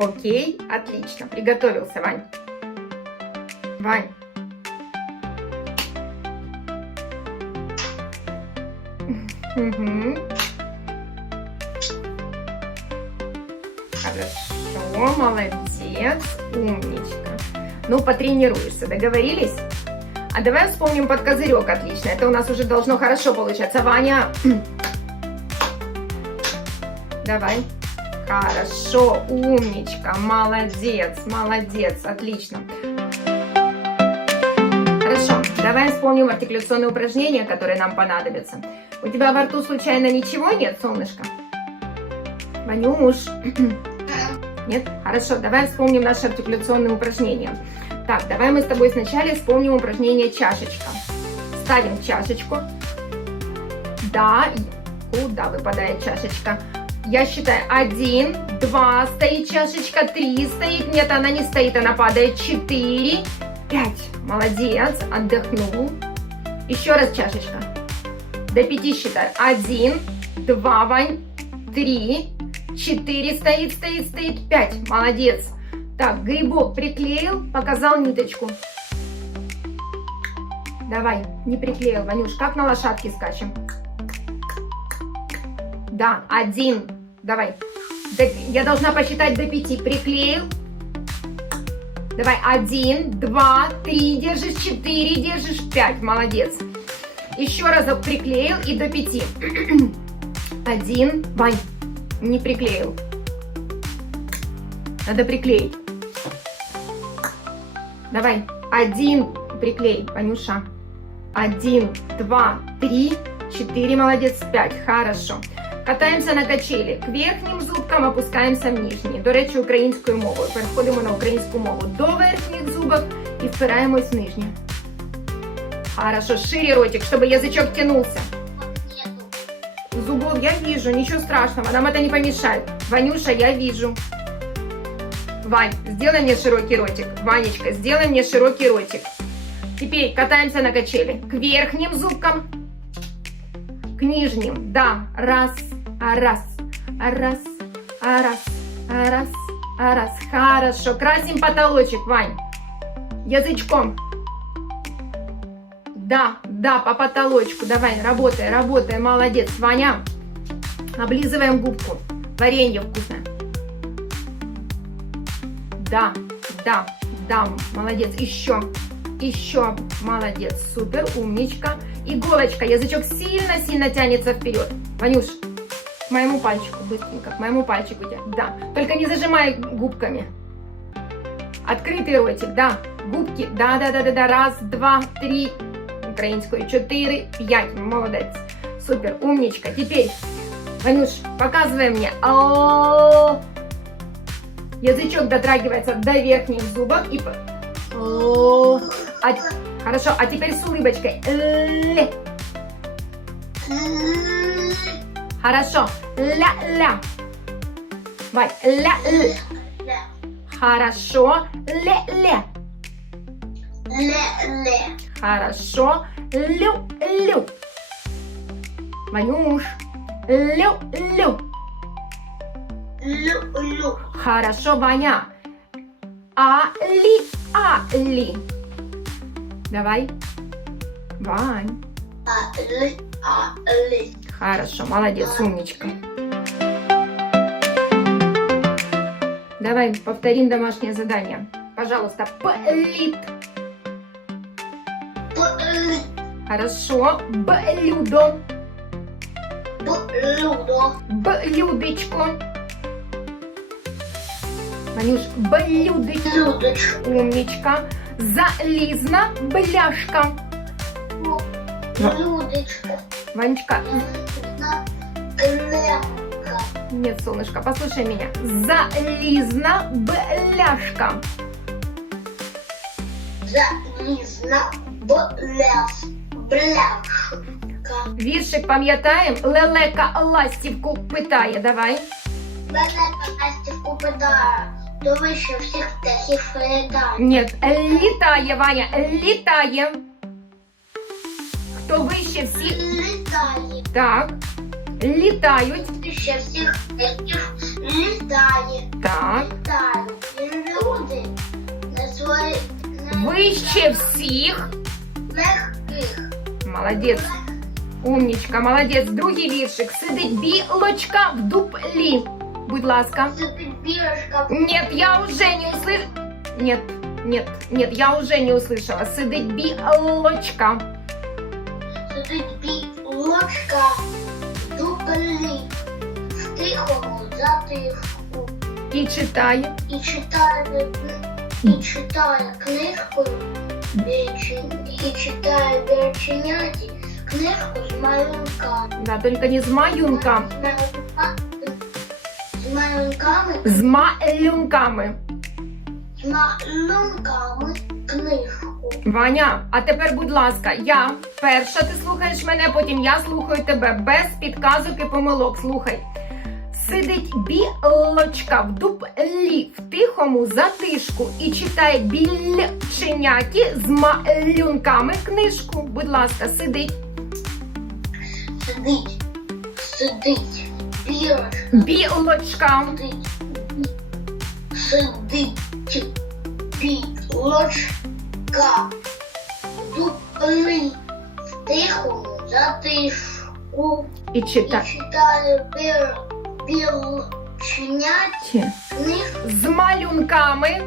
Окей, отлично. Приготовился, Вань. Вань. Мгм. Хорошо, молодец, умничка. Ну, потренируешься, договорились? А давай вспомним под козырек, отлично. Это у нас уже должно хорошо получаться. Ваня, давай. Хорошо, умничка, молодец, молодец, отлично. Хорошо, давай вспомним артикуляционные упражнения, которые нам понадобятся. У тебя во рту случайно ничего нет, солнышко? Ванюш? Нет? Хорошо, давай вспомним наши артикуляционные упражнения. Так, давай мы с тобой сначала вспомним упражнение чашечка. Ставим чашечку. Да, куда выпадает чашечка? Я считаю, один, два, стоит чашечка, три стоит, нет, она не стоит, она падает, четыре, пять. Молодец, отдохнул. Еще раз чашечка. До пяти считай. Один, два, Вань, три, четыре, стоит, стоит, стоит, пять. Молодец. Так, грибок приклеил, показал ниточку. Давай, не приклеил, Ванюш, как на лошадке скачем. Да, один. Давай. Я должна посчитать до пяти. Приклеил. Давай, один, два, три, держишь, четыре, держишь, пять. Молодец. Еще разок приклеил и до пяти. Один, Вань, не приклеил. Надо приклеить. Давай, один приклей, Ванюша. Один, два, три, четыре, молодец, пять. Хорошо. Катаємося на качелі. К верхнім зубкам опускаємося в нижні. До речі, українською мовою. Переходимо на українську мову. До верхніх зубок і впираємось в нижні. Хорошо, шире ротик, чтобы язычок тянулся. Зубов я вижу, ничего страшного, нам это не помешает. Ванюша, я вижу. Вань, сделай мне широкий ротик. Ванечка, сделай мне широкий ротик. Теперь катаемся на качели. К верхним зубкам. к нижним. Да. Раз, а раз, а раз, а раз, раз, раз. Хорошо. Красим потолочек, Вань. Язычком. Да, да, по потолочку. Давай, работай, работай. Молодец. Ваня, облизываем губку. Варенье вкусное. Да, да, да, молодец. Еще, еще, молодец. Супер, умничка. Иголочка, язычок сильно-сильно тянется вперед. Ванюш, к моему пальчику, быстренько, к моему пальчику. Да, только не зажимай губками. Открытый ротик, да. Губки, да, да, да, да, да. Раз, два, три. Украинскую. Четыре, пять. Молодец. Супер, умничка. Теперь, Ванюш, показывай мне. Язычок дотрагивается до верхних зубок и... по- О, а- Хорошо, а теперь с улыбочкой. Ле. Хорошо. Ля-ля. Вай, ля-ля. Хорошо. Ле-ле. Хорошо. Лю-лю. Ванюш. Лю-лю. Хорошо, Ваня. А-ли, а-ли. Давай. Вань. Хорошо, молодец, умничка. Давай повторим домашнее задание. Пожалуйста, плит. Хорошо. Блюдо. Блюдечко. Ванюш, блюдечко. Умничка. Залізна бляшка. Ванечка, нет, солнышко, послушай меня. Залізна бляшка. Залізна бляш, бляшка. Віршик пам'ятаємо? Лелека ластівку питає. Давай. Лелека Настівку питає, то вище всіх птахів літає. Нет, літає, Ваня, літає. Хто вище всіх? Літає, Так. Літають. вище всіх птахів літає, Так. літає. І люди на свої на Вище всіх. легких. Молодець. Умнічка, молодець. Другий віршик. Сидить білочка в дуплі. Будь ласка. Сидить білочка Нет, я уже не услышала. Нет, нет, нет, я уже не услышала. Сидить білочка. Сидить білочка в дуплі, в тихому затишку, І читає. і читає, і читає книжку, і, чи- і читає верченяті книжку з малюнками. Да, только не з маюнками. З малюнка- З малюнками, З малюнками. з малюнками книжку. Ваня, а тепер, будь ласка, я перша, ти слухаєш мене, потім я слухаю тебе без підказок і помилок. Слухай. Сидить білочка в дуплі в тихому затишку і читає більченяті з малюнками книжку. Будь ласка, сидить Сидить, сидить, білочка. білочка. Сидить, білочка в тихому затишку. І І читає читає біл, білченяті з малюнками.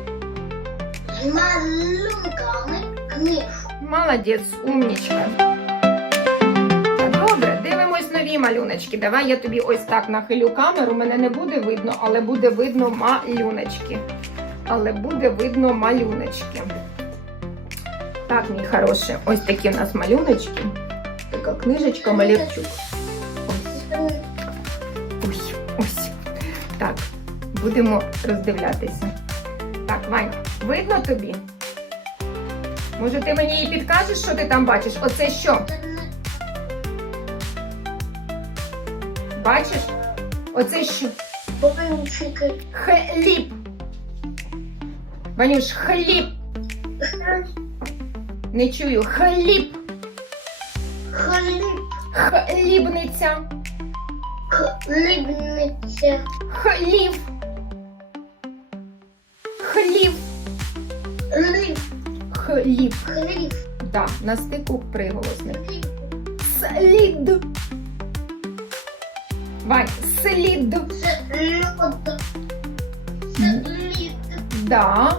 з малюнками книжку. Молодець, умнічка. Дивимось нові малюночки. Давай я тобі ось так нахилю камеру. Мене не буде видно, але буде видно малюночки. Але буде видно малюночки. Так, мій хороший, ось такі у нас малюночки. Така книжечка Малярчук. Ось, ось, ось. Так, будемо роздивлятися. Так, Вань, видно тобі? Може, ти мені і підкажеш, що ти там бачиш? Оце що? Бачиш? Оце що? Хліб. Ванюш, хліб. Не чую. Хліб. Хліб. Хлібниця. Хлібниця. Хлів. Хлів. Хліб. Хліб. Хліб. Так, на стику приголосник. Хліб. Слід. Вань, слід. Слід. Слід. Да.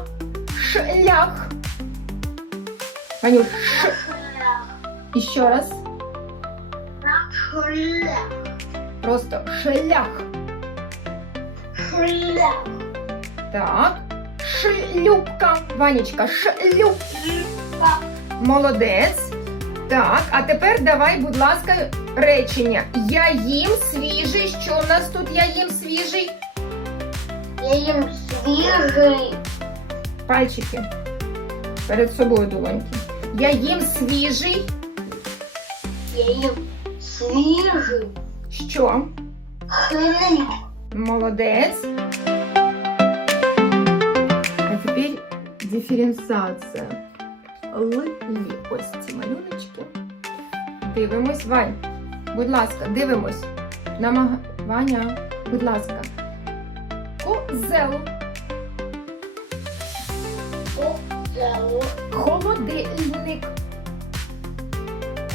Шлях. Ванюш. Шлях. Еще раз. Шлях. Просто шлях. Шлях. Так. Шлюпка. Ванечка, шлюп. Шлюпка. Молодець. Так, а тепер давай, будь ласка, речення. Я їм свіжий. Що в нас тут я їм свіжий? Я їм свіжий. Пальчики. Перед собою долоньки. Я їм свіжий. Я їм свіжий. Що? Хліб. Молодець. А тепер диференціація. Л-лі. Ось ці малюночки. Дивимось, Вань. Будь ласка, дивимось. Намаг... Ваня, будь ласка. Козел. Козел. Холодильник.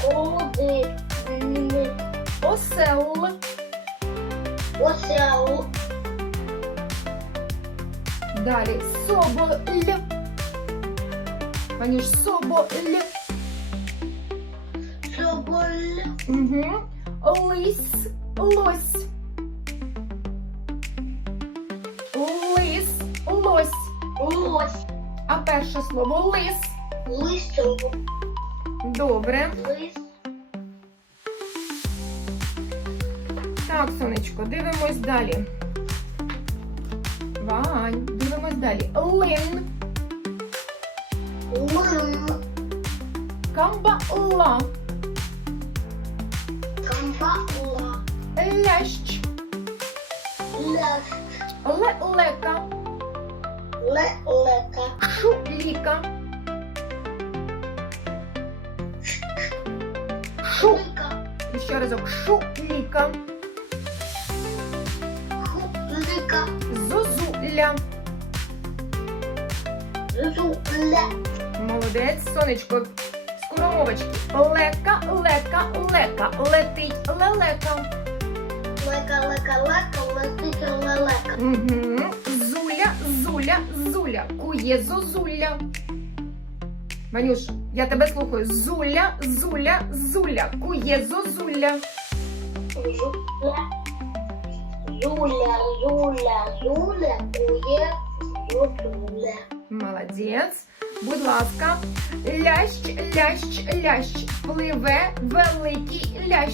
Холодильник. Осел. Осел. Далі соболь. Ванюш, соболь. Соболь. Угу. Лись. Лось. Лис. Лось. Лось. А перше слово лис. Лисо. Добре. Лис. Так, сонечко, дивимось далі. Вань, дивимось далі. Лин. Камбала. Камбала. Лящ. Ляш. Лелека. Лелека. Шуліка. Шу. Лика. Ще разок. Шуліка. Хулика. Маленька. Зозуля. Молодець, сонечко. Скоромовочки. Лека, лека, лека. Летить лелека. Лека, лека, лека, летить лелека. Угу. Зуля, зуля, зуля. Кує зозуля. Ванюш, я тебе слухаю. Зуля, зуля, зуля. Кує зозуля. Зуля. Зуля, зуля, зуля, кує зуля. Молодець. Будь ласка. Лящ, лящ, лящ. Пливе великий лящ.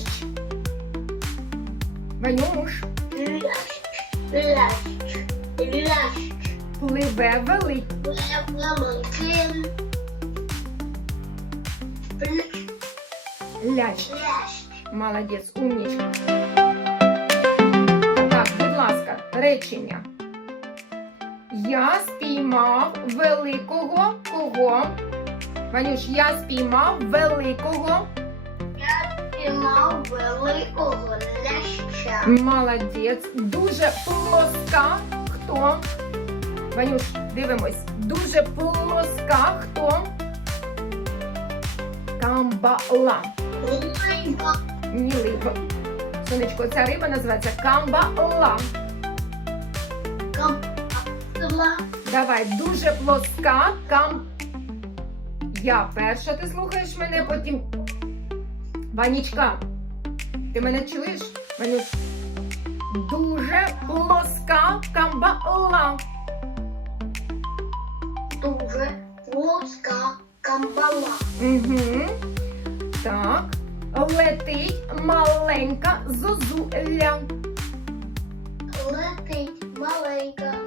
Ванюш, Лящ, лящ, лящ. пливе великий. Лящ. Лящ. Молодець, умнічка. Так, будь ласка, речення. Я спіймав великого кого? Ванюш, я спіймав великого. Піймав великого ляща. Молодець. Дуже плоска. Хто? Ванюш, дивимось. Дуже плоска. Хто? Камбала. Маленька. Ні, риба. Сонечко, ця риба називається камбала. Капла. Давай, дуже плоска кам. Я перша, ти слухаєш мене, потім. Ванічка, ти мене чуєш? Ванюш. Дуже плоска камбала. Дуже плоска камбала. Угу. Так. Летить маленька зозуля. Летить маленька